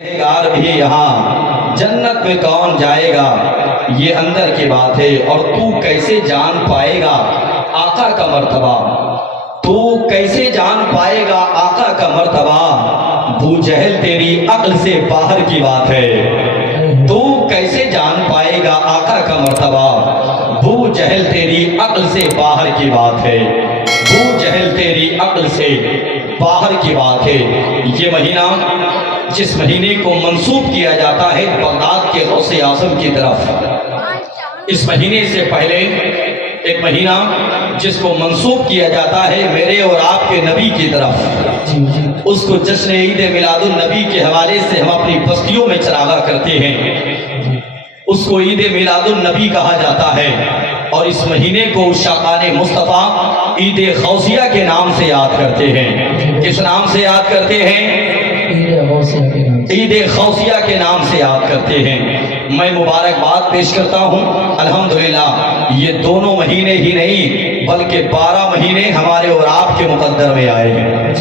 گار بھی یہاں جنت میں کون جائے گا، یہ اندر کی بات ہے۔ اور تو کیسے جان پائے گا آقا کا مرتبہ، تو کیسے جان پائے گا آقا کا مرتبہ، ابو جہل تیری عقل سے باہر کی بات ہے۔ تو کیسے جان پائے گا آقا کا مرتبہ، ابو جہل تیری عقل سے باہر کی بات ہے، ابو جہل تیری عقل سے باہر کی بات ہے۔ یہ مہینہ جس مہینے کو منسوب کیا جاتا ہے بغداد کے غوث اعظم کی طرف، اس مہینے سے پہلے ایک مہینہ جس کو منسوب کیا جاتا ہے میرے اور آپ کے نبی کی طرف، اس کو جشن عید میلاد النبی کے حوالے سے ہم اپنی بستیوں میں چراغا کرتے ہیں، اس کو عید میلاد النبی کہا جاتا ہے۔ اور اس مہینے کو شاقان مصطفیٰ عید غوثیہ کے نام سے یاد کرتے ہیں۔ کس نام سے یاد کرتے ہیں؟ عید غوثیہ کے نام سے یاد کرتے ہیں۔ میں مبارکباد پیش کرتا ہوں، الحمدللہ یہ دونوں مہینے ہی نہیں بلکہ 12 مہینے ہمارے اور آپ کے مقدر میں آئے ہیں۔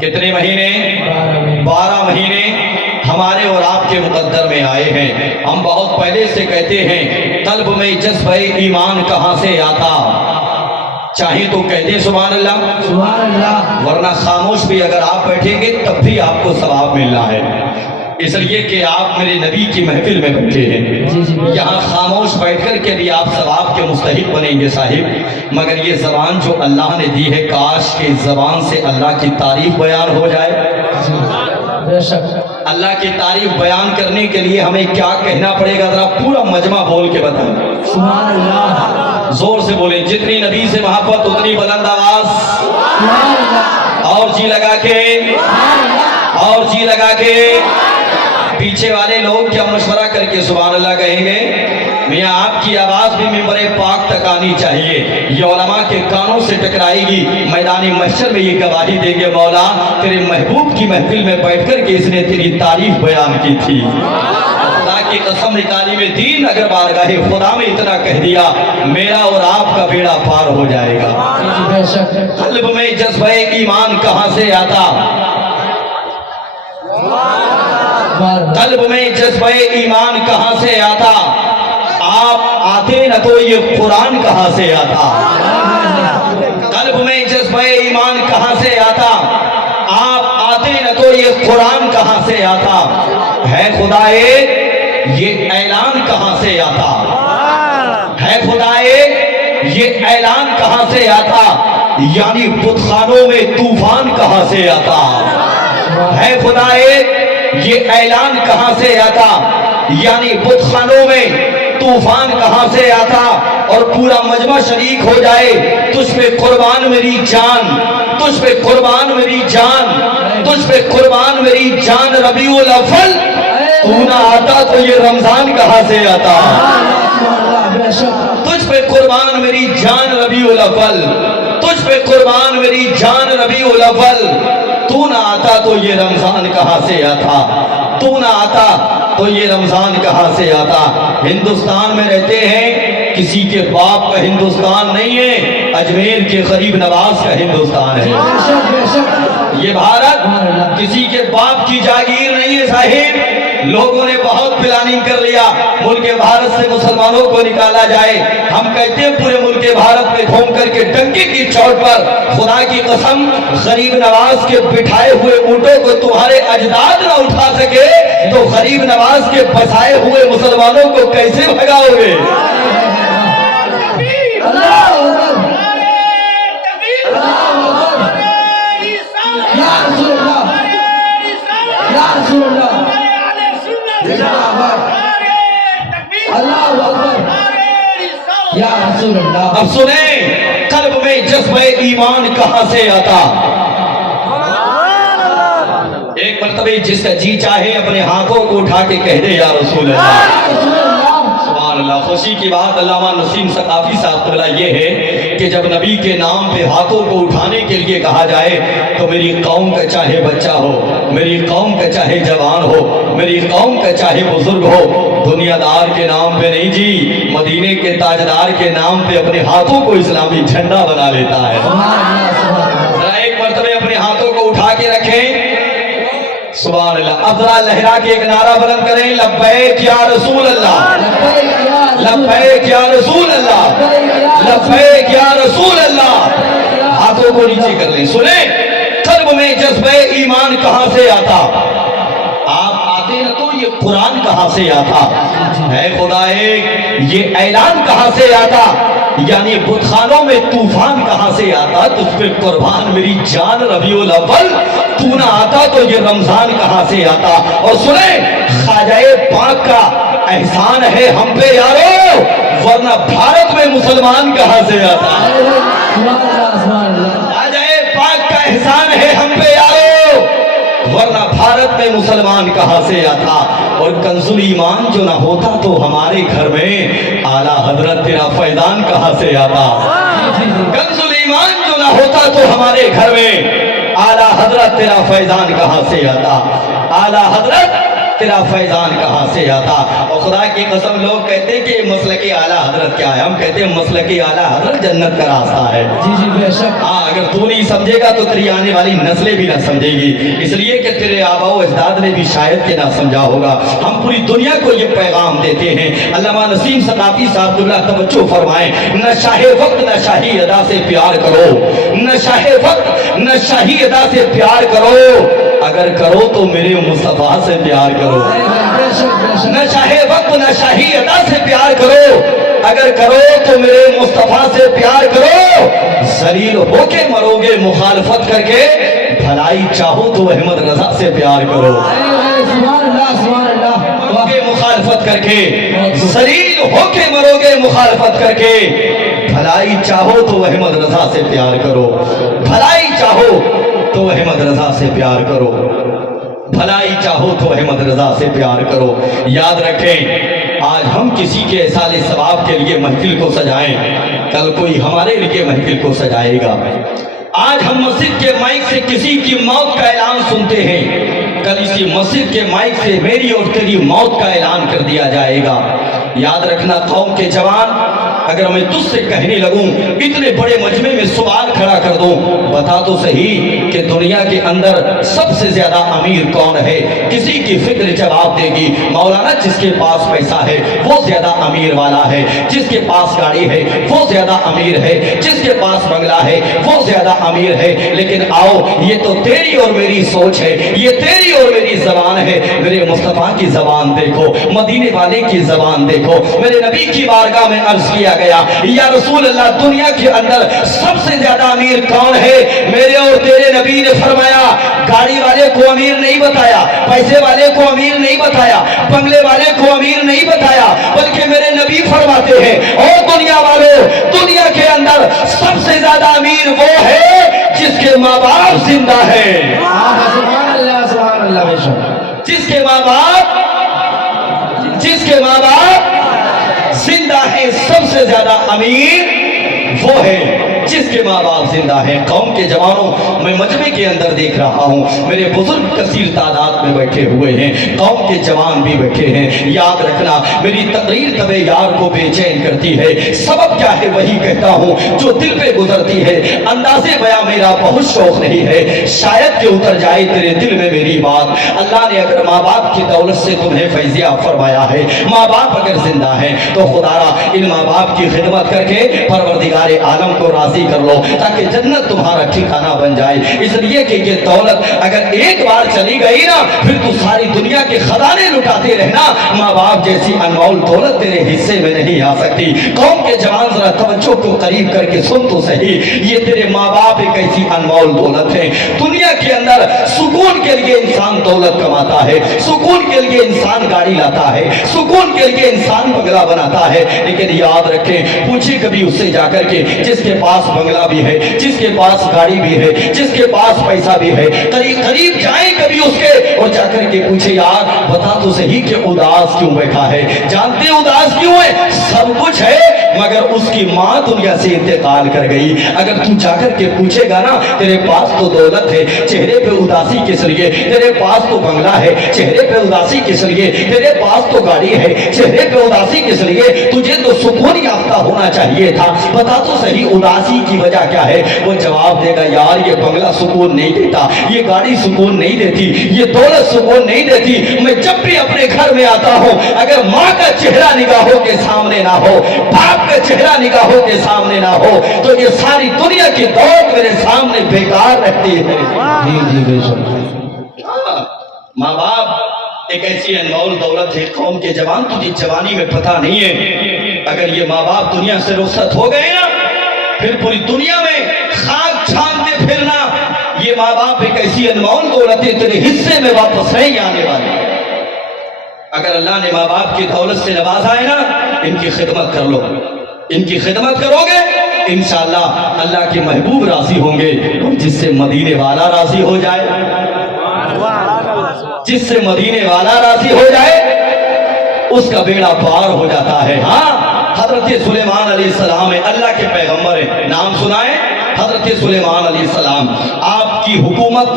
کتنے مہینے؟ 12 مہینے ہمارے اور آپ کے مقدر میں آئے ہیں۔ ہم بہت پہلے سے کہتے ہیں قلب میں جذبہ ایمان کہاں سے آتا، چاہیے تو کہتے ہیں سبحان اللہ، سبحان اللہ، ورنہ خاموش بھی اگر آپ بیٹھیں گے تب بھی آپ کو ثواب ملنا ہے، اس لیے کہ آپ میرے نبی کی محفل میں بیٹھے ہیں، یہاں خاموش بیٹھ کر کے بھی آپ ثواب کے مستحق بنیں گے صاحب۔ مگر یہ زبان جو اللہ نے دی ہے، کاش کہ زبان سے اللہ کی تعریف بیان ہو جائے۔ اللہ کی تعریف بیان کرنے کے لیے ہمیں کیا کہنا پڑے گا، ذرا پورا مجمع بول کے بتائیں سبحان اللہ، زور سے بولیں، جتنی نبی سے محبت اتنی بلند آواز، اور جی لگا کے، اور جی لگا کے۔ پیچھے والے لوگ کیا مشورہ کر کے سبحان اللہ کہیں گے؟ میاں آپ کی آواز بھی منبر پاک تک آنی چاہیے، یہ علماء کے کانوں سے ٹکرائے گی، میدان محشر میں یہ گواہی دیں گے مولا تیرے محبوب کی محفل میں بیٹھ کر کے اس نے تیری تعریف بیان کی تھی۔ خدا کی قسم نکالی میں دین اگر بارگاہ خدا میں اتنا کہہ دیا میرا اور آپ کا بیڑا پار ہو جائے گا۔ قلب میں جذبہ ایمان کہاں سے آتا، قلب میں جذبہ ایمان کہاں سے آتا، آپ آتے نہ تو یہ قرآن کہاں سے آتا۔ قلب میں جذبہ ایمان کہاں سے آتا، آپ آتے نہ تو یہ قرآن کہاں سے آتا، ہے خدا ایک یہ اعلان کہاں سے آتا، ہے خدا ایک یہ اعلان کہاں سے آتا، یعنی بت خانوں میں طوفان کہاں سے آتا، ہے خدا ایک یہ اعلان کہاں سے آتا، یعنی بت خانوں میں طوفان کہاں سے آتا۔ اور پورا مجمع شریک ہو جائے، تجھ پہ قربان میری جان، تجھ پہ قربان میری جان، تجھ پہ قربان میری جان ربیع الاول، تو نہ آتا تو یہ رمضان کہاں سے آتا، تجھ پہ قربان میری جان ربیع الاول، تجھ پہ قربان میری جان ربیع الاول، تو نہ آتا تو یہ رمضان کہاں سے آتا، تو نہ آتا تو یہ رمضان کہاں سے آتا۔ ہندوستان میں رہتے ہیں، کسی کے باپ کا ہندوستان نہیں ہے، اجمیر کے غریب نواز کا ہندوستان ہے۔ یہ بھارت کسی کے باپ کی جاگیر نہیں ہے صاحب، لوگوں نے بہت پلاننگ کر لیا ملک بھارت سے مسلمانوں کو نکالا جائے، ہم کہتے ہیں پورے ملک بھارت میں گھوم کر کے ڈنکے کی چوٹ پر خدا کی قسم غریب نواز کے بٹھائے ہوئے اونٹوں کو تمہارے اجداد نہ اٹھا سکے تو غریب نواز کے بسائے ہوئے مسلمانوں کو کیسے بھگاؤ گے؟ اب سنیں قلب میں جذبہ ایمان کہاں سے آتا۔ ایک مرتبہ جس کا جی چاہے اپنے ہاتھوں کو اٹھا کے کہہ دے یا رسول اللہ، سبحان اللہ۔ خوشی کی بات علامہ نسیم ثقافی صاحب قبلہ یہ ہے کہ جب نبی کے نام پہ ہاتھوں کو اٹھانے کے لیے کہا جائے تو میری قوم کا چاہے بچہ ہو، میری قوم کا چاہے جوان ہو، میری قوم کا چاہے بزرگ ہو، دنیا دار کے نام پہ نہیں جی، مدینے کے تاجدار کے نام پہ اپنے ہاتھوں کو اسلامی جھنڈا بنا لیتا ہے۔ ذرا ایک مرتبہ اپنے ہاتھوں کو اٹھا کے رکھیں، سبحان اللہ. اب ذرا لہرا کے ایک نعرہ بلند کریں, لبیک یا رسول اللہ, لبیک یا رسول اللہ, لبیک یا رسول اللہ. ہاتھوں کو نیچے کر لیں. سنیں, قلب میں جذبہ ایمان کہاں سے آتا؟ آپ آتے نہ تو یہ قرآن کہاں سے آتا؟ اے خدا یہ اعلان کہاں سے آتا؟ یعنی بتخانوں میں طوفان کہاں سے آتا؟ تجھ پہ قربان میری جان ربیع الاول تو نہ آتا تو یہ رمضان کہاں سے آتا؟ اور سنیں, خواجہ پاک کا احسان ہے ہم پہ یارو, ورنہ بھارت میں مسلمان کہاں سے آتا؟ خواجہ پاک کا احسان ہے ہم پہ یارو, ورنہ بھارت میں مسلمان کہاں سے آتا؟ اور کنز ایمان جو نہ ہوتا تو ہمارے گھر میں اعلیٰ حضرت تیرا فیضان کہاں سے آتا؟ کنز ایمان جو نہ ہوتا تو ہمارے گھر میں اعلیٰ حضرت تیرا فیضان کہاں سے آتا؟ اعلیٰ حضرت تیرا فیضان کہاں سے آتا؟ اور خدا کی قسم لوگ کہتے ہیں کہ مسلک اعلیٰ حضرت کیا ہے, ہم کہتے ہیں مسلک اعلیٰ حضرت جنت کا راستہ ہے. جی بے شک. ہاں, اگر تو نہیں سمجھے گا تو تیری آنے والی نسلیں بھی نہ سمجھے گی, اس لیے کہ تیرے آبا و اجداد نے بھی شاید کہ نہ سمجھا ہوگا. ہم پوری دنیا کو یہ پیغام دیتے ہیں. علامہ نسیم ثقافی صاحب اللہ توجہ فرمائیں, نہ شاہ وقت نہ شاہی ادا سے پیار کرو, نہ شاہ وقت نہ شاہی ادا سے پیار کرو, اگر کرو تو میرے مصطفیٰ سے پیار کرو. نہ شاہ وقت نہ شاہی ادا سے پیار کرو, اگر کرو تو میرے مصطفیٰ سے پیار کرو. ذلیل ہو کے مرو گے مخالفت کر کے, بھلائی چاہو تو احمد رضا سے پیار کرو. مرو گے مخالفت کر کے, ذلیل ہو کے مرو گے مخالفت کر کے, بھلائی چاہو تو احمد رضا سے پیار کرو. بھلائی چاہو تو احمد رضا سے پیار کرو, بھلائی چاہو تو احمد رضا سے پیار کرو. یاد رکھیں, آج ہم کسی کے احسان ثواب کے لیے محفل کو سجائیں, کل کوئی ہمارے لیے محفل کو سجائے گا. آج ہم مسجد کے مائک سے کسی کی موت کا اعلان سنتے ہیں, کل اسی مسجد کے مائک سے میری اور تیری موت کا اعلان کر دیا جائے گا. یاد رکھنا قوم کے جوان, اگر میں تجھ سے کہنے لگوں, اتنے بڑے مجمع میں سوال کھڑا کر دوں, بتا تو صحیح کہ دنیا کے اندر سب سے زیادہ امیر کون ہے؟ کسی کی فکر جواب دے گی, مولانا جس کے پاس پیسہ ہے وہ زیادہ امیر والا ہے, جس کے پاس گاڑی ہے وہ زیادہ امیر ہے, جس کے پاس بنگلہ ہے وہ زیادہ امیر ہے. لیکن آؤ, یہ تو تیری اور میری سوچ ہے, یہ تیری اور میری زبان ہے. میرے مصطفیٰ کی زبان دیکھو, مدینے والے کی زبان دیکھو. میرے نبی کی بارگاہ میں عرض کیا گیا, یا رسول اللہ دنیا کے اندر سب سے زیادہ امیر کون ہے؟ میرے اور تیرے نبی نے فرمایا, گاڑی والے کو امیر نہیں بتایا, پیسے والے کو امیر نہیں بتایا, بنگلے والے کو امیر نہیں بتایا, بلکہ میرے نبی فرماتے ہیں, اور دنیا والوں, دنیا کے اندر سب سے زیادہ امیر وہ ہے جس کے ماں باپ زندہ ہے. سبحان اللہ بے شک. جس کے ماں باپ زندہ ہے, سب سے زیادہ امیر وہ ہے جس کے ماں باپ زندہ ہیں. قوم کے جوانوں, میں مجمع کے اندر دیکھ رہا ہوں, میرے بزرگ کثیر تعداد میں بیٹھے ہوئے ہیں, قوم کے جوان بھی بیٹھے ہیں. یاد رکھنا, میری تقریر طبع یار کو بے چین کرتی ہے. سبب کیا ہے وہی کہتا ہوں جو دل پہ گزرتی ہے. اندازے بیاں میرا بہت شوق نہیں ہے, شاید کہ اتر جائے تیرے دل میں میری بات. اللہ نے اگر ماں باپ کی دولت سے تمہیں فیضیاب فرمایا ہے, ماں باپ اگر زندہ ہیں تو خدا را ان ماں باپ کی خدمت کر کے پروردگار عالم کو راضی کر لو, تاکہ جنت تمہارا ٹھکانہ بن جائے. اس لیے کہ یہ دولت اگر ایک بار چلی گئی نا, پھر تو ساری دنیا کے خزانے لٹاتے رہنا, ماں باپ جیسی انمول دولت تیرے حصے میں نہیں آ سکتی. قوم کے جوان ذرا توجہ کو قریب کر کے سن تو صحیح, یہ تیرے ماں باپ ایک ایسی انمول دولت ہے. دنیا کے اندر سکون کے لیے انسان دولت کماتا ہے, سکون کے لیے انسان گاڑی لاتا ہے, سکون کے لیے انسان بنگلہ بناتا ہے. لیکن یاد رکھیں, پوچھے کبھی اس سے جا کر کے جس کے پاس بنگلہ بھی ہے, جس کے پاس گاڑی بھی ہے, جس کے پاس پیسہ بھی ہے, قریب قریب جائیں کبھی اس کے اور جا کر کے پوچھے, یار बता तो सही कि उदास क्यों बैठा है? जानते उदास क्यों है? सब कुछ है मगर उसकी माँ दुनिया से इंतकाल कर गई। अगर तू जाकर के पूछेगा ना, तेरे पास तो दौलत है, चेहरे पे उदासी किस लिए? तेरे पास तो बंगला है, चेहरे पे उदासी किस लिए? तेरे पास तो गाड़ी है, चेहरे पे उदासी किस लिए? तुझे तो सुकून याफ्ता होना चाहिए था। बता तो सही उदासी की वजह क्या है? वो जवाब देगा, यार ये बंगला सुकून नहीं देता, ये गाड़ी सुकून नहीं देती, ये दौलत सुकून नहीं देती। मैं जब भी अपने घर में आता हूँ, अगर माँ का चेहरा निगाहों के सामने ना हो, बाप का चेहरा निगाहों के सामने ना हो, तो ये सारी दुनिया की दौड़ मेरे सामने बेकार रहती है। जी जी बेशक। माँ बाप एक ऐसी अनमोल दौलत है कौम के जवान, तुझे जवानी में पता नहीं है। अगर ये माँ बाप दुनिया से रुखसत हो गए ना, फिर पूरी दुनिया में खाक छानते फिरना। ये माँ बाप एक ऐसी अनमोल दौलत है, तेरे हिस्से में वापस नहीं आने वाली। अगर अल्लाह ने माँ बाप की दौलत से नवाजा है ना, इनकी खिदमत कर लो। इनकी खिदमत करोगे, इंशाअल्लाह अल्लाह के महबूब राजी होंगे। और जिससे मदीने वाला राजी हो जाए, जिससे मदीने वाला राजी हो जाए, उसका बेड़ा पार हो जाता है। हाँ, हजरत सुलेमान अलैहिस्सलाम अल्लाह के पैगंबर है, नाम सुनाए हजरत सुलेमान अलैहिस्सलाम। आपकी हुकूमत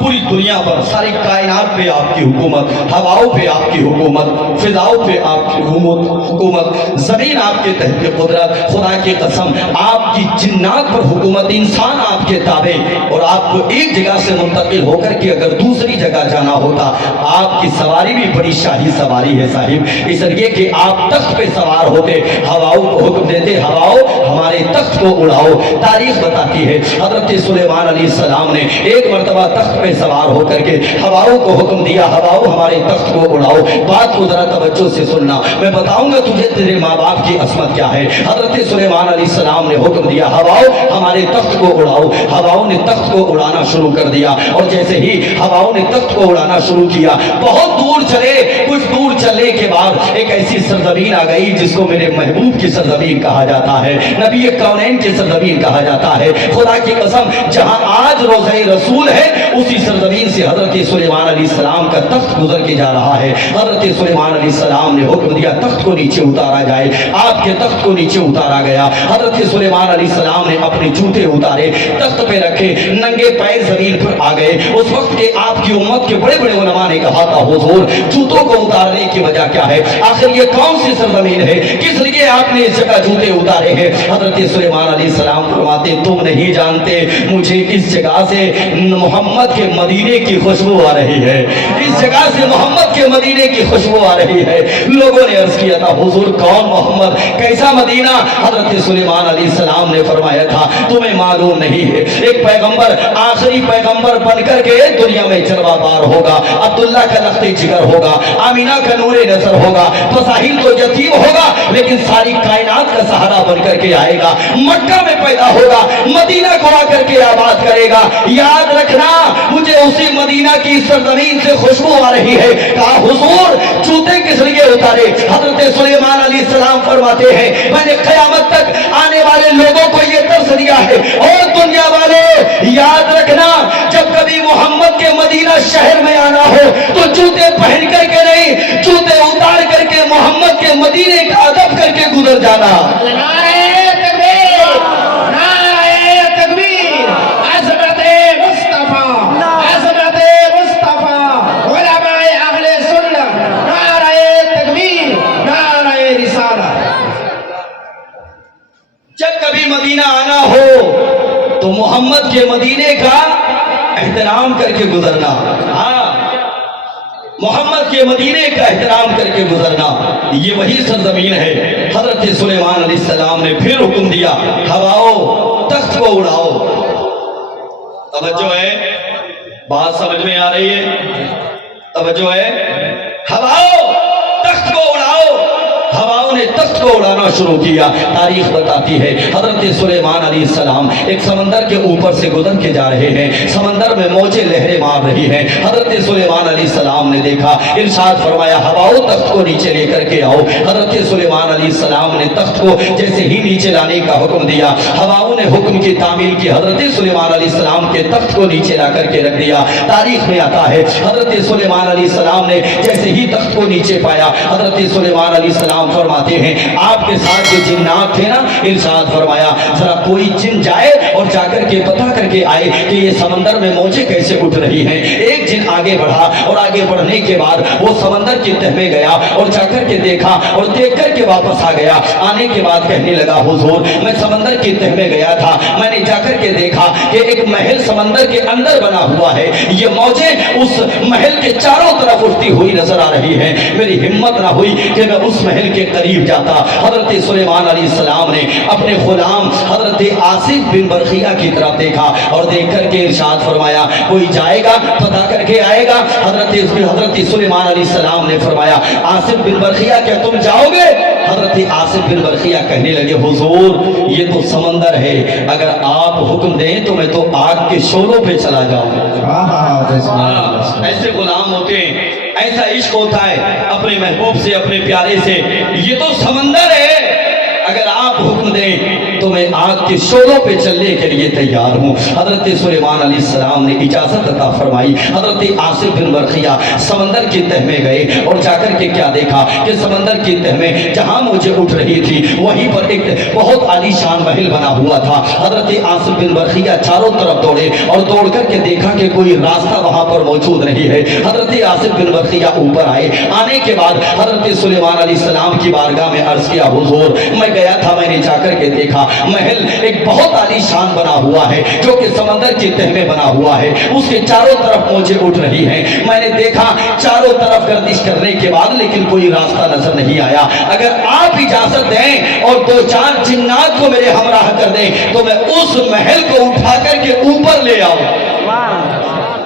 पूरी दुनिया पर, सारी कायनात पे आपकी हुकूमत, हवाओं पे आपकी हुकूमत, फिजाओं पे आपकी हुकूमत, जमीन आपके तहत कुदरत। खुदा की कसम, आपकी जिन्नात पर हुकूमत, इंसान आपके ताबे। और आपको एक जगह से मुंतकिल होकर के अगर दूसरी जगह जाना होता, आपकी सवारी भी बड़ी शाही सवारी है साहिब। इसलिए कि आप तख्त पे सवार होते, हवाओं को हुक्म देते, हवाओं हमारे तख्त को उड़ाओ। तारीख बताती है हजरत सुलेमान अलैहिस्सलाम ने एक मर्तबा तख्त पे सवार होकर के हवाओं को हुक्म दिया, हवाओं हमारे तख्त को उड़ाओ। बात को जरा तवज्जो से सुनना, मैं बताऊंगा तुझे तेरे माँ बाप की असमत क्या है। हजरत सुलेमान अलैहिस्सलाम ने हुक्म दिया, हवाओं हमारे तख्त को उड़ाओ। हवाओं ने तख्त को उड़ाना शुरू कर दिया। और जैसे ही हवाओं ने तख्त को उड़ाना शुरू किया, बहुत दूर चले। कुछ दूर चलने के बाद एक ऐसी सरजमीन आ गई जिसको मेरे महबूब की सरजमीन कहा जाता है, नबी कौनैन की सरजमीन कहा जाता है। खुदा की कसम, जहां आज रोज़े रसूल है, उसी सरजमीन से हजरत सुलेमान अलैहिस्सलाम का तख्त गुजर के जा रहा है। हजरत सुलेमान अलैहिस्सलाम ने हुक्म दिया, तख्त को नीचे उतारा जाए। आपके तख्त को नीचे उतारा गया। हजरत सुलेमान अलैहिस्सलाम ने अपने जूते उतारे, तख्त पे रखे, नंगे पैर जमीन पर आ गए। उस वक्त के आपकी उम्मत के बड़े बड़े उलमा ने कहा था, हुजूर जूतों को उतारने की वजह क्या है? आखिर ये कौन सी सरजमीन है, किस लिए आपने इस जगह जूते उतारे हैं? हजरत सुलेमान अलैहिस्सलाम फरमाते, तुम नहीं जानते, मुझे इस जगह से मोहम्मद के मदीने की खुशबू आ रही है। इस जगह से मोहम्मद के मदीने की खुशबू आ रही है। लोगों ने अर्ज किया था, हुजूर कौन मोहम्मद, कैसा मदीना? हजरत सुलेमान अलैहिस्सलाम ने फरमाया था, तुम्हें मालूम नहीं है, एक पैगंबर आखिरी पैगंबर बनकर के दुनिया में चरवा पार होगा। अब्दुल्ला का लख्ते जिगर होगा, आमीना का नूरे नजर होगा, फसाहिल तो यतीम होगा, लेकिन सारी कायनात का सहारा बनकर के आएगा। मक्का में पैदा होगा, मदीना को आकर के आबाद करेगा। याद रखना, मुझे उसी मदीना की सरजमीन से खुशबू आ रही है। कहा, हुजूर जूते किस लिए उतारे? हजरत सुलेमान अलैहिस्सलाम फरमाते हैं, मैंने क़यामत तक आने वाले लोगों को यह दर्स दिया है, और दुनिया वाले याद रखना, जब कभी मोहम्मद के मदीना शहर में आना हो तो जूते पहन करके नहीं, जूते उतार करके मोहम्मद के मदीने का अदब करके गुजर जाना। जब कभी मदीना आना हो तो मोहम्मद के मदीने का एहतराम करके गुजरना। हाँ, मोहम्मद के मदीने का एहतराम करके गुजरना, ये वही सरजमीन है। हजरत सुलेमान अलैहिस्सलाम ने फिर हुक्म दिया, हवाओं तख्त को उड़ाओ। तवज्जो है, बात समझ में आ रही है? तवज्जो है, हवाओं तख्त को उड़ाओ। हवाओं ने तख्त को उड़ाना शुरू किया। तारीख बताती है हजरत सुलेमान अलैहिस्सलाम एक समंदर के ऊपर से गुजर के जा रहे हैं, समंदर में मौजें लहरें मार रही हैं। हजरत सुलेमान अलैहिस्सलाम ने देखा, इरशाद फरमाया हवाओं तख्त को नीचे लेकर के आओ। हजरत सुलेमान अलैहिस्सलाम ने तख्त को जैसे ही नीचे लाने का हुक्म दिया, हवाओं ने हुक्म की तामील की, हजरत सुलेमान अलैहिस्सलाम के तख्त को नीचे ला करके रख दिया। तारीख में आता है हजरत सुलेमान अलैहिस्सलाम ने जैसे ही तख्त को नीचे पाया, हजरत सुलेमान अलैहिस्सलाम फरमाते हैं आपके साथ जो जिन्नात थे ना, इरशाद फरमाया जरा कोई जिन जाए और जाकर के पता करके आए कि ये समंदर में मौजें कैसे उठ रही हैं। एक जिन आगे बढ़ा और आगे बढ़ने के बाद वो समंदर की तह में गया और जाकर के देखा और देख करके वापस आ गया। आने के बाद कहने लगा हुजूर मैं समंदर की तह में गया था, मैंने जाकर के देखा कि एक महल समंदर के अंदर बना हुआ है, ये मौजें उस महल के चारों तरफ उठती हुई नजर आ रही हैं। मेरी हिम्मत ना हुई कि मैं उस महल के करीब जाता। हजरत सुलेमान अलैहिस्सलाम ने अपने गुलाम हजरत आसिफ बिन बरखिया की तरफ देखा और देख करके इरशाद फरमाया कोई जाएगा पता करके आएगा। हजरत सुलेमान अलैहिस्सलाम ने फरमाया आसिफ बिन बरखिया क्या तुम जाओगे? हजरत आसिफ बिन बरखिया कहने लगे हुजूर ये तो समंदर है, अगर आप हुक्म दें तो मैं तो आग के शोलों पे चला जाऊंगा। ऐसे गुलाम होते हैं, ऐसा इश्क होता है अपने महबूब से, अपने प्यारे से। ये तो समंदर है, अगर आप हुक्म दें तो मैं आग के शोलों पे चलने के लिए तैयार हूँ। हजरत सुलेमान अलैहिस्सलाम ने इजाजत अता फरमाई। हजरत आसिफ बिन बरखिया समंदर की तह में गए और जाकर के क्या देखा कि समंदर की तह में जहां मौजें उठ रही थी वहीं पर एक बहुत आलीशान महल बना हुआ था। हजरत आसिफ बिन बरखिया चारों तरफ दौड़े और दौड़ करके देखा कि कोई रास्ता वहां पर मौजूद नहीं है। हजरत आसिफ बिन बरखिया ऊपर आए, आने के बाद हजरत सुलेमान अलैहिस्सलाम की बारगाह में अर्ज किया हुजूर मैं गया था, मैंने जाकर के देखा महल एक बहुत आलीशान बना हुआ है जो कि समंदर की तह में बना हुआ है, उसके चारों तरफ मौजें उठ रही हैं। मैंने देखा चारों तरफ गर्दिश करने के बाद लेकिन कोई रास्ता नजर नहीं आया। अगर आप इजाजत दें और दो चार जिन्नात को मेरे हमराह कर दें तो मैं उस महल को उठा करके ऊपर ले आऊं।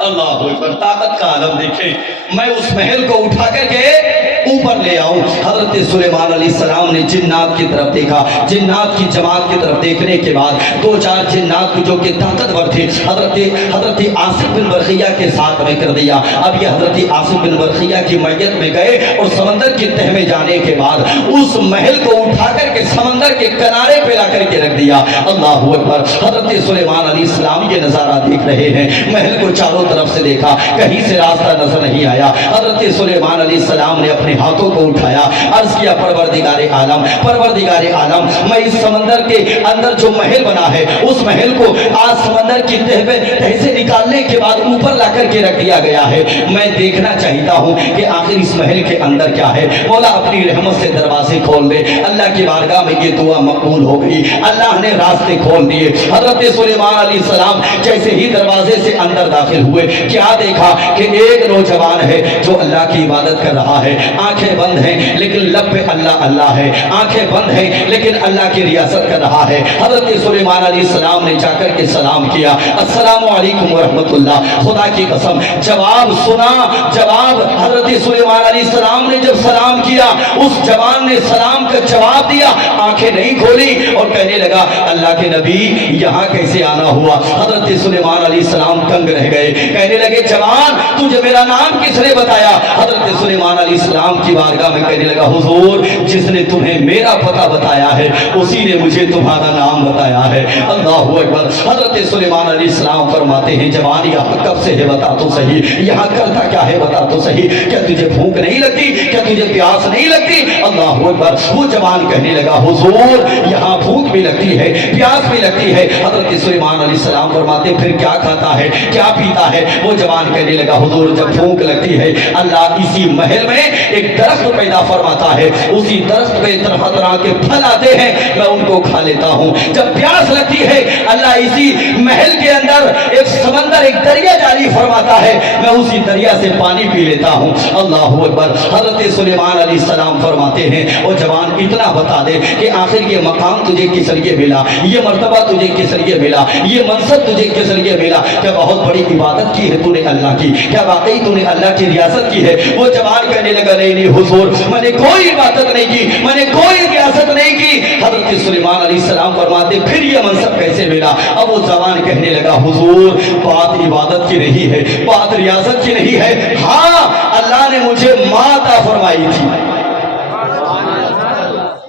अल्लाह अकबर, ताकत का आलम देखें। मैं उस महल को उठा करके ऊपर ले आऊं। हजरत सुलेमान अलैहिस्सलाम ने जिन्नात की तरफ देखा, जिन्नात की जमात की तरफ देखने के बाद दो चार जिन्नात जो कि ताकतवर थे हजरत आसिफ बिन बरखिया के साथ में कर दिया। अब ये हजरत आसिफ बिन बरखिया की मैयत में गए और समंदर की तह में जाने के बाद उस महल को उठा करके समंदर के किनारे पे ला करके रख दिया। अल्लाह अकबर, हजरत सुलेमान अलैहिस्सलाम ये नजारा देख रहे हैं। महल को चारों तरफ से देखा, कहीं से रास्ता नजर नहीं आया। हजरत सुलेमान अलैहिस्सलाम ने अपने हाथों को उठाया, अर्ज किया परवरदिगारे आलम, परवरदिगारे आलम मैं इस समंदर के अंदर जो महल बना है उस महल को आज समंदर की तह से निकालने के बाद ऊपर ला करके रख दिया गया है। मैं देखना चाहता हूं कि आखिर इस महल के अंदर क्या है। मौला अपनी रहमत से दरवाजे खोल दे। अल्लाह की बारगाह में ये दुआ मकबूल हो गई, अल्लाह ने रास्ते खोल दिए। हजरत सुलेमान अलैहिस्सलाम जैसे ही दरवाजे से अंदर दाखिल हुए क्या देखा कि एक नौजवान है जो अल्लाह की इबादत कर रहा है, आंखें बंद हैं लेकिन लब पे अल्लाह अल्लाह है, आंखें बंद हैं लेकिन अल्लाह की रियासत कर रहा है। हजरत सुलेमान अलैहिस्सलाम ने जाकर के सलाम किया, अस्सलामु अलैकुम व रहमतुल्लाह। खुदा की कसम जवाब सुना, जवाब हजरत सुलेमान अलैहिस्सलाम ने जब सलाम किया उस जवान ने सलाम का जवाब दिया, आंखें नहीं खोली और कहने लगा अल्लाह के नबी यहाँ कैसे आना हुआ। हजरत सुलेमान अलैहिस्सलाम तंग रह गए, कहने लगे जवान तुझे मेरा नाम किसने बताया। हजरत सुलेमान अलैहिस्सलाम की बारगाह में कहने लगा हुजूर जिसने तुम्हें मेरा पता बताया है उसी ने मुझे तुम्हारा नाम बताया है। अल्लाहु अकबर। हजरत सुलेमान अलैहिस्सलाम फरमाते हैं जवान यहाँ कब से है बता तो सही, यहाँ करता क्या है बता तो सही, क्या तुझे भूख नहीं लगती, क्या तुझे प्यास नहीं लगती। अल्लाहु अकबर। वो जवान कहने लगा हुजूर यहाँ भूख भी लगती है प्यास भी लगती है। हजरत सुलेमान अलैहिस्सलाम फरमाते फिर क्या खाता है क्या पीता है। वो जवान कहने लगा हुजूर जब भूख लगती है अल्लाह इसी महल में एक दरख्त पैदा फरमाता है, उसी दरख्त पे तरह तरह के फल आते हैं, मैं उनको खा लेता हूँ। जब प्यास लगती है अल्लाह इसी महल के अंदर एक समंदर एक दरिया जारी फरमाता है, मैं उसी दरिया से पानी पी लेता हूँ। अल्लाहु अकबर। हजरत सुलेमान अलैहिस्सलाम फरमाते हैं ओ जवान इतना बता दे कि आखिर ये मकाम तुझे किस लिए मिला, ये मर्तबा तुझे किस लिए मिला, ये मनसब तुझे किस लिए मिला। क्या बहुत बड़ी इबादत की है तूने अल्लाह की, क्या वाकई तूने अल्लाह की रियासत की है। वो जवान कहने लगा नहीं नहीं हुजूर, मैंने कोई इबादत नहीं की, मैंने कोई रियासत नहीं की। हजरत सुलेमान अलैहिस्सलाम फरमाते फिर ये मनसब कैसे मिला? अब वो जवान कहने लगा हुजूर, बात इबादत की नहीं है, बात रियासत की नहीं है, हाँ अल्लाह ने मुझे माँ अता फरमाई थी।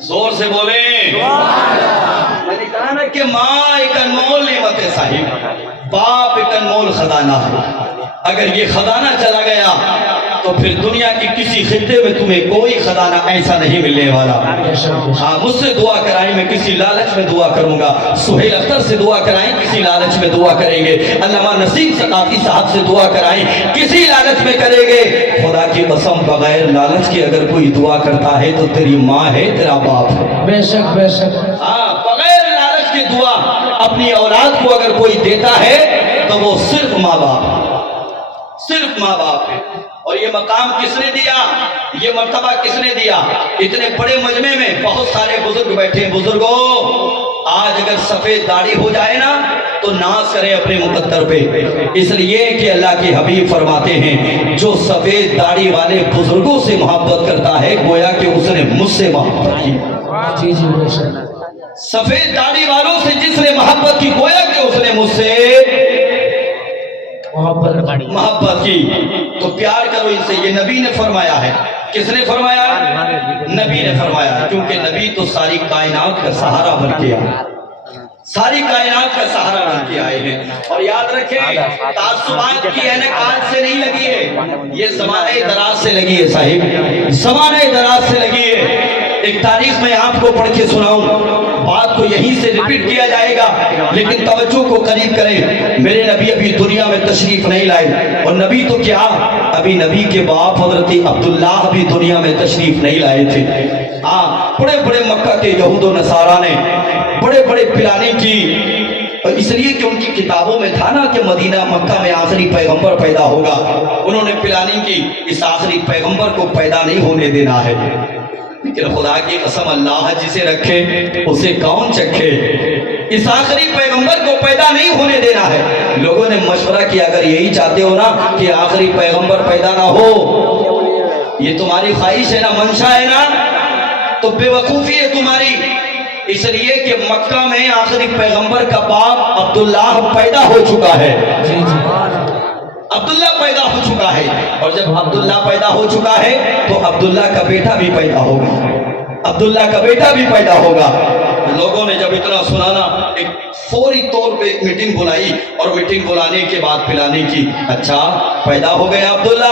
जोर से बोले। मैंने कहा ना कि माँ एक अनमोल नेमत है साहिब, बाप एक अनमोल खजाना है। अगर ये खजाना चला गया तो फिर दुनिया की किसी खित्ते में तुम्हें कोई खजाना ऐसा नहीं मिलने वाला। हाँ, मुझसे दुआ कराएं, मैं किसी लालच में दुआ करूंगा। सुहेल अख्तर से दुआ कराएं, किसी लालच में दुआ करेंगे। अल्लामा नसीम सकाफी साहब से दुआ कराएं, किसी लालच में करेंगे। खुदा की कसम, बगैर लालच के अगर कोई दुआ करता है तो तेरी माँ है, तेरा बाप है। बेशक बेशक। हाँ, बगैर लालच के दुआ अपनी औलाद को अगर कोई देता है तो वो सिर्फ माँ बाप, सिर्फ माँ बाप है। और ये मकाम किसने दिया, ये मर्तबा किसने दिया? इतने बड़े मजमे में बहुत सारे बुजुर्ग बैठे हैं। बुजुर्गों, आज अगर सफेद दाढ़ी हो जाए ना तो नाज करें अपने मुकद्दर पे, इसलिए कि अल्लाह के हबीब फरमाते हैं जो सफेद दाढ़ी वाले बुजुर्गों से मोहब्बत करता है गोया कि उसने मुझसे मोहब्बत की। जी जी बेशक। सफेद दाढ़ी वालों से जिसने मोहब्बत की गोया कि उसने मुझसे मोहब्बत की। तो प्यार करो इनसे, ये नबी ने फरमाया है। किसने फरमाया? नबी ने फरमाया, क्योंकि नबी तो सारी कायनात का सहारा बन के आए, सारी कायनात का सहारा बन के आए हैं। और याद रखें, तासुबात की ऐनक आज से नहीं लगी है, ये ज़माने दराज से लगी है साहिब, ज़माने दराज से लगी है। एक तारीख मैं आपको पढ़ के सुनाऊं, बात को यहीं से रिपीट किया जाएगा, लेकिन तवज्जो को करीब करें। मेरे नबी अभी दुनिया में तशरीफ नहीं लाए, और नबी तो क्या, अभी नबी के बाप हजरत अब्दुल्ला भी दुनिया में तशरीफ नहीं लाए थे। हाँ, बड़े बड़े मक्का के यहूद व नसारा ने बड़े बड़े पिलाने की, इसलिए कि उनकी किताबों में था ना कि मदीना मक्का में आखिरी पैगंबर पैदा होगा। उन्होंने प्लानिंग की, इस आखिरी पैगंबर को पैदा नहीं होने देना है। लेकिन खुदा की कसम, अल्लाह जिसे रखे उसे कौन चखे। इस आखिरी पैगंबर को पैदा नहीं होने देना है। लोगों ने मशवरा किया, अगर यही चाहते हो ना कि आखिरी पैगंबर पैदा ना हो, ये तुम्हारी ख्वाहिश है ना, मंशा है ना, तो बेवकूफी है तुम्हारी। इसलिए कि मक्का में आखिरी पैगंबर का बाप अब्दुल्लाह पैदा हो चुका है। जी जी। अब्दुल्ला पैदा हो चुका है, और जब अब्दुल्ला पैदा हो चुका है तो अब्दुल्ला का बेटा भी पैदा होगा, अब्दुल्ला का बेटा भी पैदा होगा। लोगों ने जब इतना सुना ना, एक फौरी तौर पे एक मीटिंग बुलाई, और मीटिंग बुलाने के बाद पिलाने की। अच्छा, पैदा हो गया अब्दुल्ला,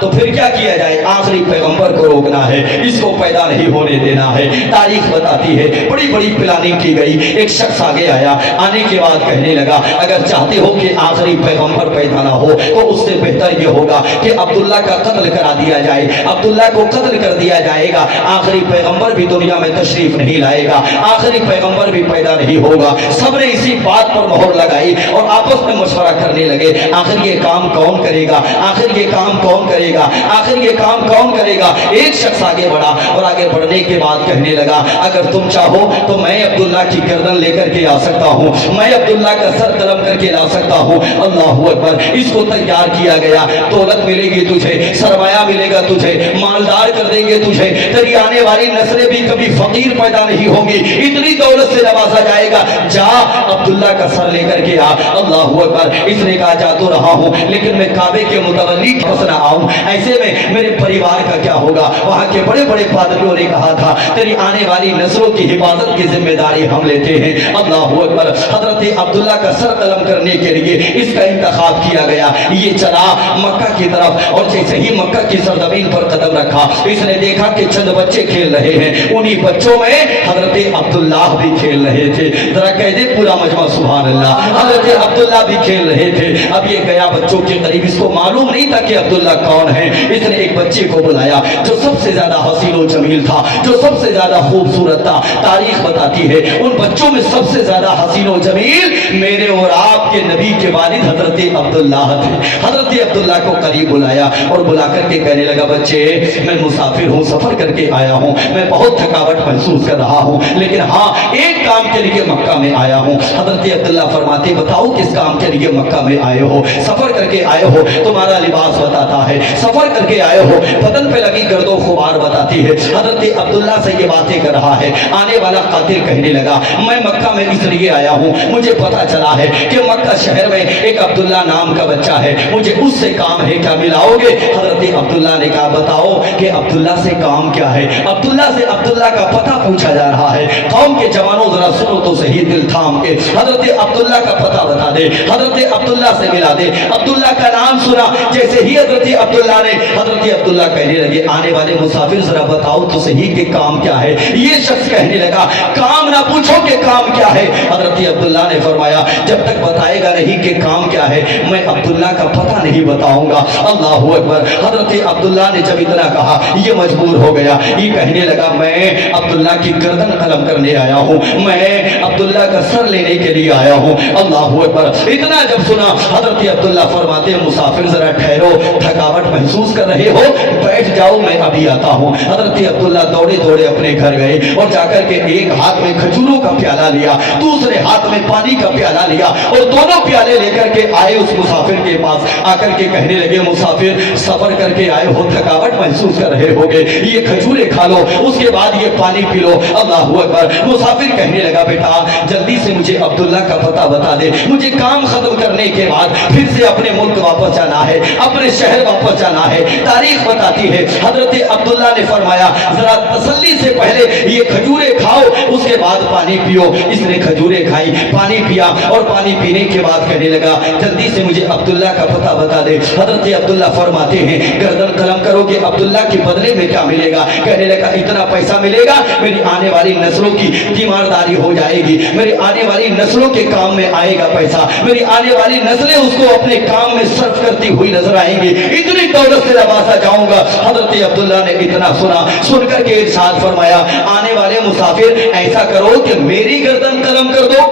तो फिर क्या किया जाए? आखिरी पैगंबर को रोकना है, इसको पैदा नहीं होने देना है। तारीख बताती है, बड़ी बड़ी प्लानिंग की गई। एक शख्स आगे आया, आने के बाद कहने लगा, अगर चाहते हो कि आखिरी पैगंबर पैदा ना हो तो उससे बेहतर ये होगा कि अब्दुल्ला का कत्ल करा दिया जाए, अब्दुल्ला को कत्ल कर दिया जाएगा, आखिरी पैगंबर भी दुनिया में तशरीफ नहीं लाएगा, आखिरी पैगंबर भी पैदा नहीं होगा। सबने इसी बात पर मोहर लगाई और आपस में मशवरा करने लगे, आखिर ये काम कौन करेगा, आखिर ये काम कौन करेगा, आखिर ये काम कौन करेगा। एक शख्स आगे बढ़ा, और आगे बढ़ने के बाद कहने लगा, अगर तुम चाहो तो मैं अब्दुल्ला की गर्दन लेकर के आ सकता हूँ, मैं अब्दुल्ला का सर कलम करके ला सकता हूँ। अल्लाहू अकबर। इसको तैयार किया गया, दौलत मिलेगी तुझे, सरमाया मिलेगा तुझे, मालदार कर देंगे तुझे, तेरी आने वाली नस्लें भी कभी फकीर पैदा नहीं होगी, इतनी दौलत से नवाजा जाएगा। जा अब्दुल्ला का सर लेकर के आ। अल्लाहू अकबर। इसने कहा, जा तो रहा हूँ, लेकिन मैं काबे के मुतवल्ली बस ना आऊं, ऐसे में मेरे परिवार का क्या होगा। वहां के बड़े बड़े पादरियों ने कहा था, तेरी आने वाली नस्लों की हिफाजत की जिम्मेदारी हम लेते हैं। अल्लाहू अकबर। हजरत अब्दुल्ला का सर कलम करने के लिए इसका इंतखाब किया गया। ये चला मक्का की तरफ, और जैसे ही मक्का की सरजमीन पर कदम रखा, इसने देखा कि चंद बच्चे खेल रहे हैं। उन्हीं बच्चों में हजरत अब्दुल्ला भी खेल रहे थे। जरा कह दे पूरा मजमा सुभान अल्लाह। हजरत अब्दुल्ला भी खेल रहे थे। अब ये गया बच्चों के करीब, इसको मालूम नहीं था कि अब्दुल्ला कौन है। इसने एक बच्चे को बुलाया जो सबसे ज्यादा हसीन और जमील था, जो सबसे ज्यादा खूबसूरत था। तारीख बताती है उन बच्चों में सबसे ज्यादा हसीन और जमील मेरे और आपके नबी के वालिद हजरत अब्दुल्ला थे। हजरत अब्दुल्ला को करीब बुलाया और बुला करके कहने लगा, बच्चे मैं मुसाफिर हूँ, सफर करके आया हूँ, मैं बहुत थकावट महसूस कर रहा हूँ, लेकिन हाँ एक काम के लिए मक्का में आया हूँ। हजरत अब्दुल्ला फरमाते बताओ किस काम के लिए मक्का में आए हो? सफर करके आए हो, तुम्हारा लिबास बताता है, सफर करके आए हो, बदन पे लगी गर्दो खुमार बताती है। हजरत अब्दुल्ला से ये बातें कर रहा है। आने वाला कातिल कहने लगा मैं मक्का में इसलिए आया हूँ, मुझे पता चला है कि मक्का शहर में एक अब्दुल्ला नाम का बच्चा है, मुझे उससे काम है, क्या मिलाओगे? हजरत अब्दुल्ला ने कहा बताओ कि अब्दुल्ला से काम क्या है? अब्दुल्ला से अब्दुल्ला का पता पूछा जा रहा है। कौम के जवानों जरा सुनो तो सही दिल थाम के, हजरत अब्दुल्ला का पता बता दे, हजरत अब्दुल्ला से मिला दे। अब्दुल्ला का नाम सुना, जैसे ही हजरत अब्दुल्ला ने, हजरत अब्दुल्ला कहने लगे आने वाले मुसाफिर जरा बताओ तो सही कि काम क्या है? ये शख्स कहने लगा काम ना पूछो कि काम क्या है। हजरत अब्दुल्ला ने फरमाया जब तक बताएगा नहीं कि काम क्या है मैं अब्दुल्ला का पता नहीं बताऊंगा। अल्लाह अकबर। हजरत अब्दुल्ला ने जब इतना कहा ये मजबूर हो गया, ये कहने लगा मैं अब्दुल्ला की गर्दन कलम करने आया हूँ, मैं अब्दुल्ला का सर लेने के लिए आया हूँ। अल्लाह अकबर। इतना जब सुना हजरत अब्दुल्ला फरमाते मुसाफिर जरा ठहरो, थकावट महसूस कर रहे हो, बैठ जाओ मैं अभी आता हूँ। हजरत अब्दुल्ला दौड़े दौड़े अपने घर गए और जाकर के एक हाथ में खजूरों का प्याला लिया, दूसरे हाथ में पानी का प्याला लिया और दोनों प्याले लेकर के आए उस मुसाफिर के पास। आकर के कहने लगे मुसाफिर सफर करके आए हो, थकावट महसूस कर रहे होगे, ये खजूरें खा लो, उसके बाद ये पानी पी लो। अल्लाह अकबर। मुसाफिर कहने लगा बेटा जल्दी से मुझे अब्दुल्ला का पता बता दे, मुझे काम खत्म करने के बाद फिर से अपने मुल्क वापस जाना है, अपने शहर वापस जाना है। तारीख बताती है हजरत अब्दुल्ला ने फरमाया जरा तसल्ली से पहले ये खजूरें खाओ, उसके बाद पानी पियो। इसने खजूरें खाई, पानी पिया और पानी पीने के बाद कहने लगा जल्दी से मुझे अब्दुल्ला का पता बता दे। हजरत अब्दुल्ला फरमाते हैं गर्दन कलम करोगे अब्दुल्ला के बदले में क्या मिलेगा? कहने लगा इतना पैसा मिलेगा मेरी आने वाली नस्लों की तीमारदारी हो जाएगी, मेरी आने वाली नस्लों के काम में आएगा पैसा, मेरी आने वाली नस्लें उसको अपने काम में सर्व करती हुई नजर आएंगी, इतनी दौलत से नवाजा जाऊंगा। हजरत अब्दुल्ला ने इतना सुना, सुनकर के इरशाद फरमाया आने वाले मुसाफिर ऐसा करो कि मेरी गर्दन कलम कर दो,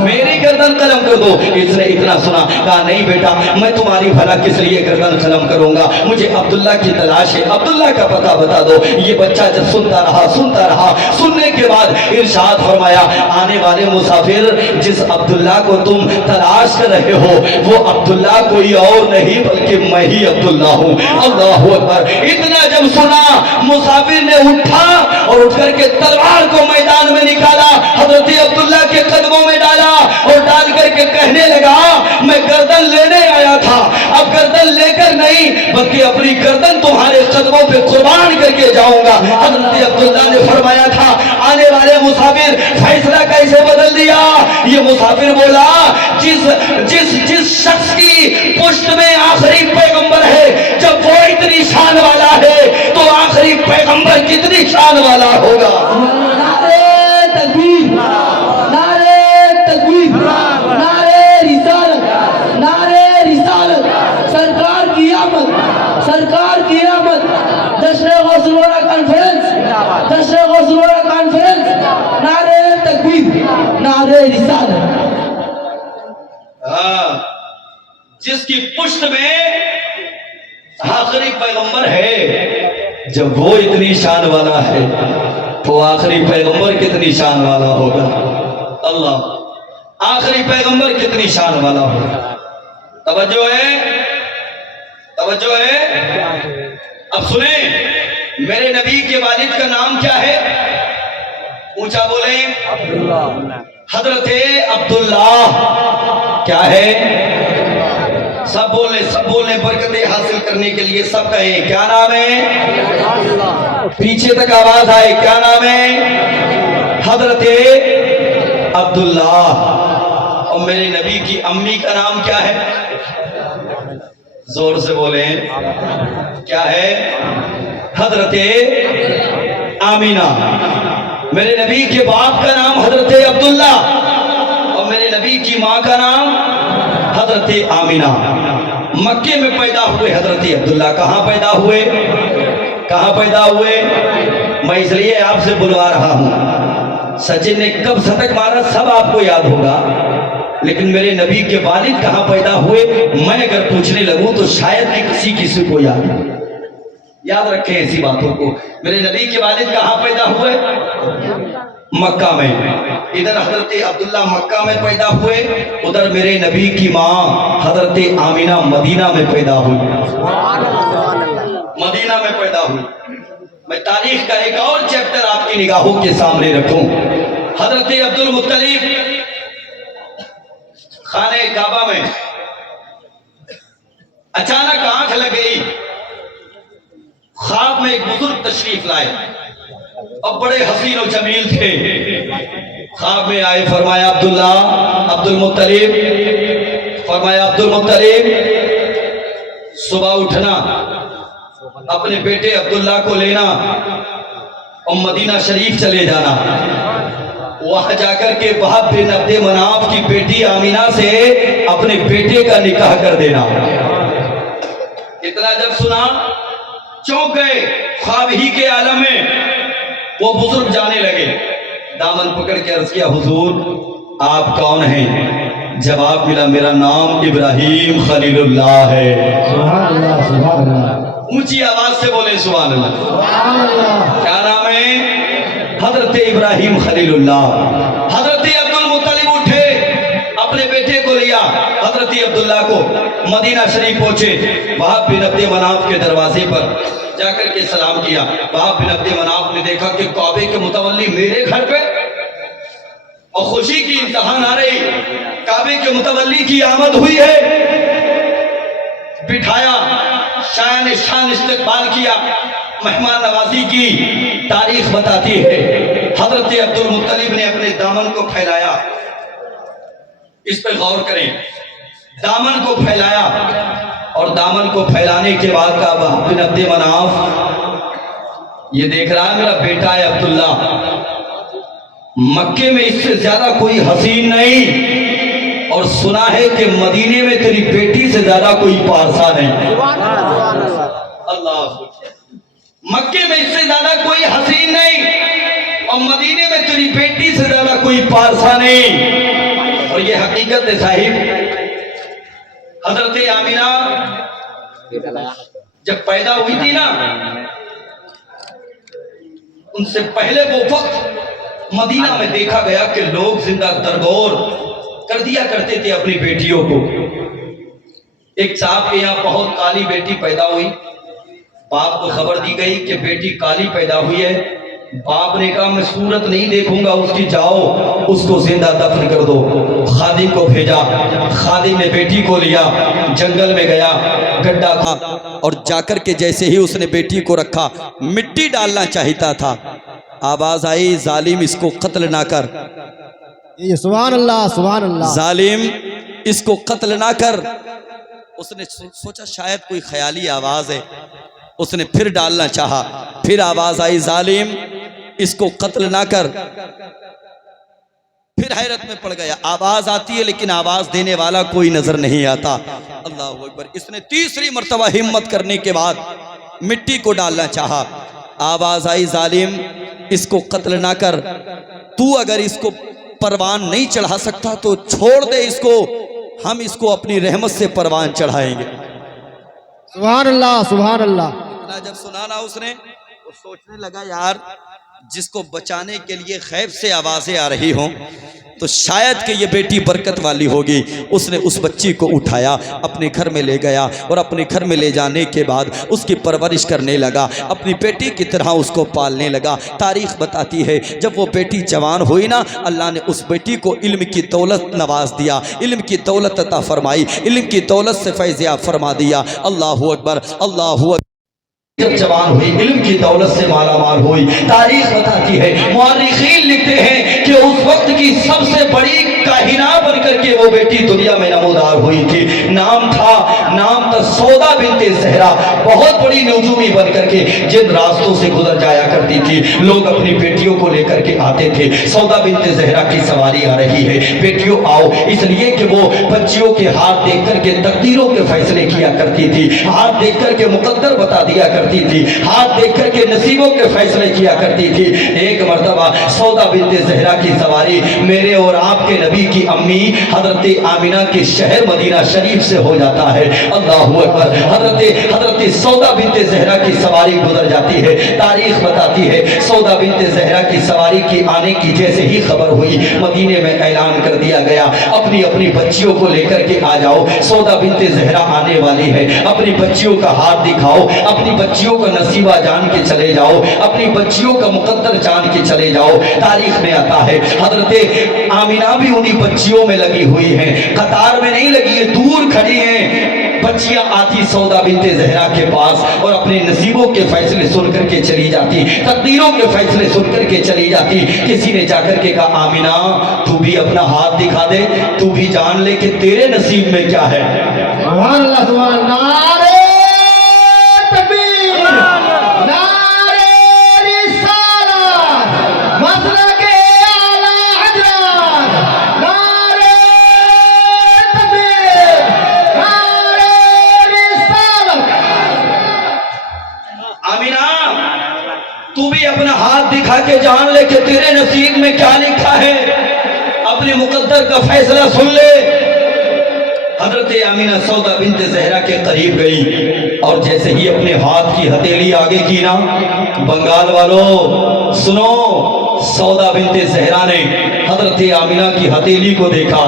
मेरी गर्दन कलम कर दो। इसने इतना सुना, कहा नहीं बेटा मैं तुम्हारी भला किस लिए गर्दन कलम करूंगा, मुझे अब्दुल्ला की तलाश है, अब्दुल्ला का पता बता दो। ये बच्चा जब सुनता रहा, सुनने के बाद इरशाद फरमाया आने वाले मुसाफिर जिस अब्दुल्ला को तुम तलाश कर रहे हो वो अब्दुल्ला कोई और नहीं बल्कि मैं ही अब्दुल्ला हूँ। अल्लाह अकबर। इतना जब सुना मुसाफिर ने उठा और उठ करके तलवार को मैदान में निकाला, हजरत अब्दुल्ला के कदमों में डाला और डाल करके कहने लगा मैं गर्दन लेने आया था, अब गर्दन लेकर नहीं बल्कि अपनी गर्दन तुम्हारे कदमों पे कुर्बान करके जाऊंगा। हजरत अब्दुल्ला ने फरमाया था आने वाले मुसाफिर फैसला कैसे बदल दिया? ये मुसाफिर बोला जिस शख्स की पुष्ट में आखिरी पैगंबर है, जब वो इतनी शान वाला है तो आखिरी पैगंबर कितनी शान वाला होगा। सरकार की आमद, जश्न गौसुलवरा कॉन्फ्रेंस, नारे तकबीर, नारे रिसालत। जिसकी पुष्ट में आखिरी पैगंबर है, जब वो इतनी शान वाला है तो आखिरी पैगंबर कितनी शान वाला होगा। अल्लाह आखिरी पैगंबर कितनी शान वाला होगा। तवज्जो है। अब सुने मेरे नबी के वालिद का नाम क्या है? ऊंचा बोले हजरत अब्दुल्ला। क्या है? सब बोलने बरकतें हासिल करने के लिए सब कहें क्या नाम है? पीछे तक आवाज आए क्या नाम है? हजरत अब्दुल्ला। और मेरे नबी की अम्मी का नाम क्या है? जोर से बोले क्या है? हजरत आमीना। मेरे नबी के बाप का नाम हजरत अब्दुल्ला और मेरे नबी की माँ का नाम हजरत आमीना। मक्के में पैदा हुए हजरत अब्दुल्ला। कहाँ पैदा हुए? मैं इसलिए आपसे बुलवा रहा हूँ। सचिन ने कब शतक मारा सब आपको याद होगा, लेकिन मेरे नबी के वालिद कहाँ पैदा हुए मैं अगर पूछने लगूं तो शायद कि किसी को याद नहीं। یاد رکھیں ایسی باتوں کو. میرے نبی کے والد کہاں پیدا ہوئے؟ مکہ میں. ادھر حضرت عبداللہ مکہ میں پیدا ہوئے، ادھر میرے نبی کی ماں حضرت آمینہ مدینہ میں پیدا ہوئی. مدینہ میں پیدا ہوئی. میں تاریخ کا ایک اور چیپٹر آپ کی نگاہوں کے سامنے رکھوں. حضرت عبد المطلب خانہ کعبہ میں اچانک آنکھ لگ گئی. خواب میں ایک بزرگ تشریف لائے اور بڑے حسین و جمیل تھے. خواب میں آئے، فرمایا عبداللہ، عبد المطلب، فرمایا عبد المطلب صبح اٹھنا، اپنے بیٹے عبداللہ کو لینا اور مدینہ شریف چلے جانا. وہاں جا کر کے وہب بن عبد مناف کی بیٹی آمینہ سے اپنے بیٹے کا نکاح کر دینا. اتنا جب سنا چونک گئے. خواب ہی کے عالم میں وہ بزرگ جانے لگے. دامن پکڑ کے عرض کیا، حضور آپ کون ہیں؟ جواب ملا، میرا نام ابراہیم خلیل اللہ ہے. سبحان اللہ سبحان اللہ. اونچی آواز سے بولے سبحان اللہ. سبحان اللہ. کیا نام ہے؟ حضرت ابراہیم خلیل اللہ. حضرت عبد المطلب اٹھے، اپنے بیٹے کو لیا، حضرت عبداللہ کو مدینہ شریف پہنچے. وہب بن عبد مناف کے دروازے پر جا کر کے سلام کیا. وہب بن عبد مناف نے دیکھا کہ کعبے کے متولی میرے گھر پہ، اور خوشی کی انتہا نہ رہی. کعبے کے متولی کی آمد ہوئی ہے. بٹھایا، شان شان استقبال کیا، مہمان نوازی کی. تاریخ بتاتی ہے حضرت عبد المطلب نے اپنے دامن کو پھیلایا. اس پہ غور کریں. دامن کو پھیلایا، اور دامن کو پھیلانے کے بعد کہا، وہب بن عبد مناف یہ دیکھ رہا ہے میرا بیٹا ہے عبداللہ، مکے میں اس سے زیادہ کوئی حسین نہیں، اور سنا ہے کہ مدینے میں تیری بیٹی سے زیادہ کوئی پارسا نہیں. اللہ، مکے میں اس سے زیادہ کوئی حسین نہیں، اور مدینے میں تیری بیٹی سے زیادہ کوئی پارسا نہیں. اور یہ حقیقت ہے صاحب. حضرت آمینہ جب پیدا ہوئی تھی نا، ان سے پہلے وہ وقت مدینہ میں دیکھا گیا کہ لوگ زندہ درگور کر دیا کرتے تھے اپنی بیٹیوں کو. ایک صاحب کے یہاں بہت کالی بیٹی پیدا ہوئی. باپ کو خبر دی گئی کہ بیٹی کالی پیدا ہوئی ہے. باپ نے کہا میں صورت نہیں دیکھوں گا اس کی، جاؤ اس کو زندہ دفن کر دو. خادم کو بھیجا، خادم نے بیٹی کو لیا، جنگل میں گیا، گڈھا تھا، اور جا کر کے جیسے ہی اس نے بیٹی کو رکھا، مٹی ڈالنا چاہتا تھا. آواز آئی، ظالم اس کو قتل نہ کر، سبحان اللہ سبحان اللہ. ظالم اس کو قتل نہ کر. اس نے سوچا شاید کوئی خیالی آواز ہے، اس نے پھر ڈالنا چاہا، پھر آواز آئی، ظالم اس کو قتل نہ کر. پھر حیرت میں پڑ گیا. آواز آتی ہے لیکن آواز دینے والا کوئی نظر نہیں آتا. اللہ اکبر. اس نے تیسری مرتبہ ہمت کرنے کے بعد مٹی کو ڈالنا چاہا. آواز آئی، ظالم اس کو قتل نہ کر، تو اگر اس کو پروان نہیں چڑھا سکتا تو چھوڑ دے اس کو، ہم اس کو اپنی رحمت سے پروان چڑھائیں گے. سبحان اللہ سبحان اللہ. اتنا جب سنانا اس نے، وہ سوچنے لگا یار جس کو بچانے کے لیے غیب سے آوازیں آ رہی ہوں تو شاید کہ یہ بیٹی برکت والی ہوگی. اس نے اس بچی کو اٹھایا، اپنے گھر میں لے گیا، اور اپنے گھر میں لے جانے کے بعد اس کی پرورش کرنے لگا، اپنی بیٹی کی طرح اس کو پالنے لگا. تاریخ بتاتی ہے جب وہ بیٹی جوان ہوئی نا، اللہ نے اس بیٹی کو علم کی دولت نواز دیا، علم کی دولت عطا فرمائی، علم کی دولت سے فیض یاب فرما دیا. اللہ اکبر اللہ اکبر. جب جوان ہوئی، علم کی دولت سے مالا مال ہوئی. تاریخ بتاتی ہے، مورخین لکھتے ہیں کہ اس وقت کی سب سے بڑی کاہنہ بن کر کے وہ بیٹی دنیا میں نمودار ہوئی تھی. نام تھا سودا بنت زہرا. بہت بڑی نجومی بن کر کے جن راستوں سے گزر جایا کرتی تھی، لوگ اپنی بیٹیوں کو لے کر کے آتے تھے. سودا بنت زہرا کی سواری آ رہی ہے، بیٹیوں آؤ، اس لیے کہ وہ بچیوں کے ہاتھ دیکھ کر کے تقدیروں کے فیصلے کیا کرتی تھی، ہاتھ دیکھ کر کے مقدر بتا دیا کرتی کرتی تھی, ہاتھ دیکھ کر کے نصیبوں کے فیصلے کیا کرتی تھی. ایک مرتبہ سودا بنت زہرا کی سواری میرے اور آپ کے نبی کی امی حضرت آمینہ کے شہر مدینہ شریف سے ہو جاتا ہے. اللہ اکبر. حضرت سودا بنت زہرا کی سواری گزر جاتی ہے. تاریخ بتاتی ہے سودا بنت زہرا کی سواری کی آنے کی جیسے ہی خبر ہوئی, مدینے میں اعلان کر دیا گیا اپنی اپنی بچیوں کو لے کر کے آ جاؤ, سودا بنت زہرا آنے والی ہے. اپنی بچیوں کا ہاتھ دکھاؤ, اپنی بچیوں کا نصیبہ جان کے چلے جاؤ, اپنی بچیوں کا مقدر جان کے چلے جاؤ. تاریخ میں آتا ہے حضرت آمینہ بھی انہی بچیوں میں لگی ہوئی ہیں, قطار میں نہیں لگی ہے, دور کھڑی ہیں. بچیاں آتی سودا بنت زہرا کے پاس اور اپنے نصیبوں کے فیصلے سن کر کے چلی جاتی, تقدیروں کے فیصلے سن کر کے چلی جاتی. کسی نے جا کر کے کہا آمینہ تو بھی اپنا ہاتھ دکھا دے, تو بھی جان لے کہ تیرے نصیب میں کیا ہے. سبحان اللہ, سبحان اللہ. نعرہ تکبیر, نعرہ رسالت, مسلک اعلی حضرت, نعرہ تکبیر, نعرہ رسالت. آمینہ تو بھی اپنا ہاتھ دکھا کے جان لے کہ تیرے نصیب میں کیا لکھا ہے, اپنے مقدر کا فیصلہ سن لے. حضرت آمینہ سودا بنت زہرا کے قریب گئی اور جیسے ہی اپنے ہاتھ کی ہتھیلی آگے کی نا, بنگال والوں سنو, سودا بنت زہرا نے حضرت آمینہ کی ہتھیلی کو دیکھا,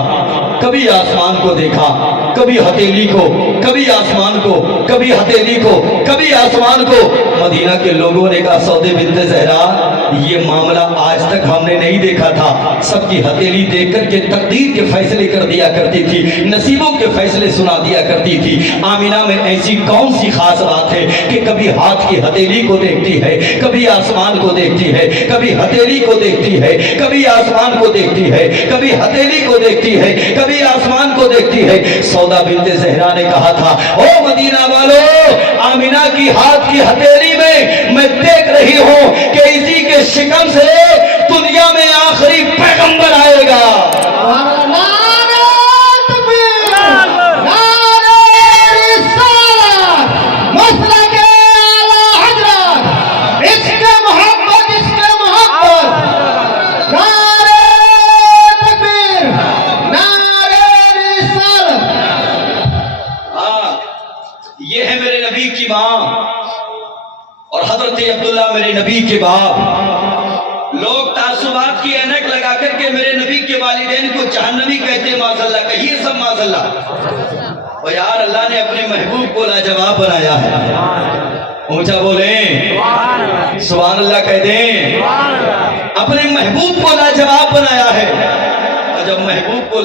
کبھی آسمان کو دیکھا, کبھی ہتھیلی کو, کبھی آسمان کو, کبھی ہتھیلی کو, کبھی آسمان کو. مدینہ کے لوگوں نے کہا سودے بنت زہرا یہ معاملہ آج تک ہم نے نہیں دیکھا تھا. سب کی ہتھیلی دیکھ کر کے تقدیر کے فیصلے کر دیا کرتی تھی, نصیبوں کے فیصلے سنا دیا کرتی تھی. آمینہ میں ایسی کون سی خاص بات ہے کہ کبھی ہاتھ کی ہتھیلی کو دیکھتی ہے, کبھی آسمان کو دیکھتی ہے, کبھی ہتھیلی کو دیکھتی ہے, کبھی آسمان کو دیکھتی ہے, کبھی ہتھیلی کو دیکھتی ہے, کبھی آسمان کو دیکھتی ہے. سودا بنت زہرا نے کہا تھا او مدینہ والو, آمینہ کی ہاتھ کی ہتھیلی میں دیکھ رہی ہوں کہ اسی کے شکم سے دنیا میں آخری پیغمبر آئے گا. نعرہ تکبیر, نعرہ رسالت, مسلک اعلی حضرت, عشق محبت, عشق محبت. نعرہ تکبیر, نعرہ رسالت. ہاں یہ ہے میرے نبی کی ماں اور حضرت عبداللہ میرے نبی کے باپ. لوگ تعصبات کی اینک لگا کر کے میرے نبی کے والدین کو جہنمی کہتے ہیں, معاذ اللہ. کہیے سب معاذ اللہ. اور یار اللہ نے اپنے محبوب کو لاجواب بنایا ہے. اونچا بولیں سبحان اللہ کہہ دیں. اپنے محبوب کو لاجواب بنایا ہے, اور جب محبوب کو